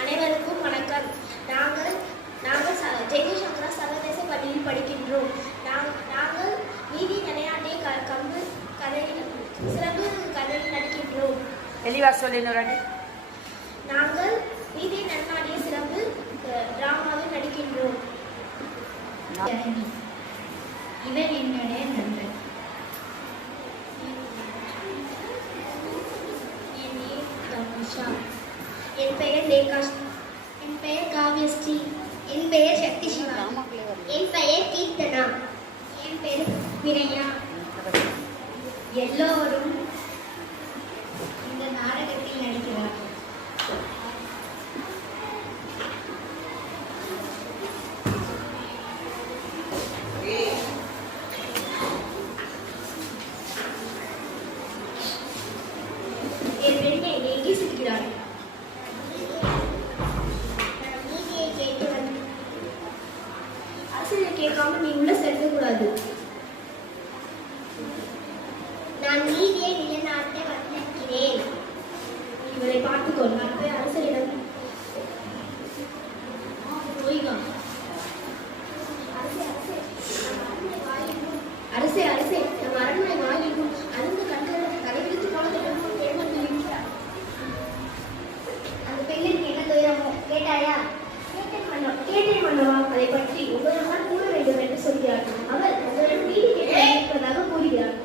அனைவருக்கும் வணக்கம். நாங்கள் நாங்கள் ஜெயசங்கரா சர்வதேச பள்ளியில் படிக்கின்றோம். நாங்கள் வீதி நிலையாட்டை கம்பு கதையில் சிறப்பு கதையில் நடிக்கின்றோம். நாங்கள் வீதி நிலையாட்டிய சிறப்பு டிராமாவில் நடிக்கின்றோம். இவர் என்னுடைய நண்பர். என் பெயர் லேகாஷ். என் பெயர் காவியஸ்ரீ. என் பெயர் சக்தி சிவா. என் பெயர் கீர்த்தனா. என் பெயர் விரையா. எல்லோரும் இந்த நாடகத்தில் நடிக்கிறார்கள். என் பெண்ணை எங்கே சிரிக்கிறார்? ஆசிரியர் கேட்காம நீ உள்ள செல்ல கூடாது. நான் நீதியை நிலைநாட்ட வந்திருக்கிறேன். இவரை பார்த்துக்கோ. நான் போய் அரசரிடம் அரசே அரசே நம் அரண்மனை வாயிலும் அருந்து கண்கள் தலைவிரித்து போனதிடம் எழுந்திருக்கிறார். அந்த பெண்ணிற்கு என்ன துயரமோ கேட்டாயா? கேட்டேன் மன்னவா. அதை பற்றி உங்களிடம் கூற வேண்டும் என்று சொல்கிறார். அவர் உங்களிடம் நீதி கேட்டு இருப்பதாக கூறுகிறார்.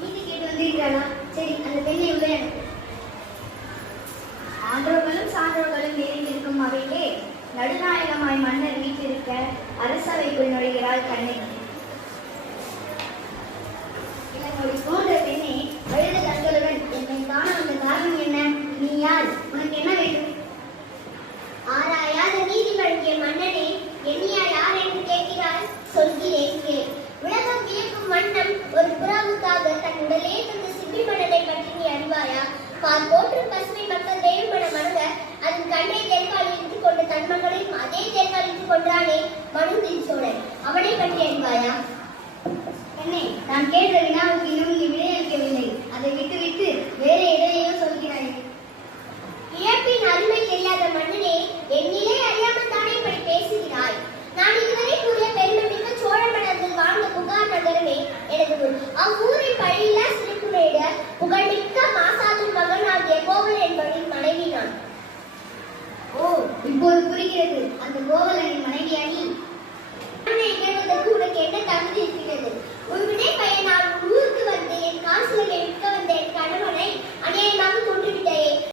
நீதி கேட்டு வந்திருக்கிறானா? சரி, அந்த பெண்ணை உள்ளே ஆண்டவர்களும் சான்றோர்களும் நிறைந்திருக்கும் அவையிலே நடுநாயகமாய் மன்னர் வீட்டிருக்க அரசவைக்குள் நுழைகிறாள் கண்ணகி. இளங்கொடி போன்ற பெண்ணே, வயது கண்களுடன் என்னை காண வந்த காரணம் என்ன? நீ யார்? உனக்கு என்ன வேண்டும்? ஆராயாத நீதி வழங்கிய மன்னனே, எண்ணியா யார் என்று கேட்கிறாய்? சொல்கிறேன் கேள். உலகம் வியக்கும் வண்ணம் ஒரு புறாவுக்காக தன் உடலே தந்த சிப்பி மன்னனை பற்றி நீ அறிவாயா? பால் போற்றும் பசுமை மக்கள் தேவமன மனுக அதன் கண்ணை தேர்கால் இழுத்து கொண்டு தன் மகனையும் அதே தேர்கால் இழுத்து கொண்டானே மனுதின் சோழன், அவனை பற்றி அறிவாயா? பெண்ணே, நான் கேட்ட வினாவுக்கு இன்னும் நீ விடையளிக்கவில்லை. அதை விட்டுவிட்டு வேற எதையோ சொல்கிறாய். இழப்பின் அருமை தெரியாத மன்னனே, என்னிலே அறியாமல் தானே இப்படி பேசுகிறாய்? நான் இதுவரை கூறிய பெருமைமிக்க சோழ மன்னர்கள் வாழ்ந்த புகார் நகரமே எனது ஊர். அவ்வூரின் பழியில்லா சிறப்புடைய புகழ்மிக்க மாசாதூர் மகனாகிய கோவலன் என்பவரின் மனைவி நான். ஓ, இப்போது புரிகிறது. அந்த கோவலன்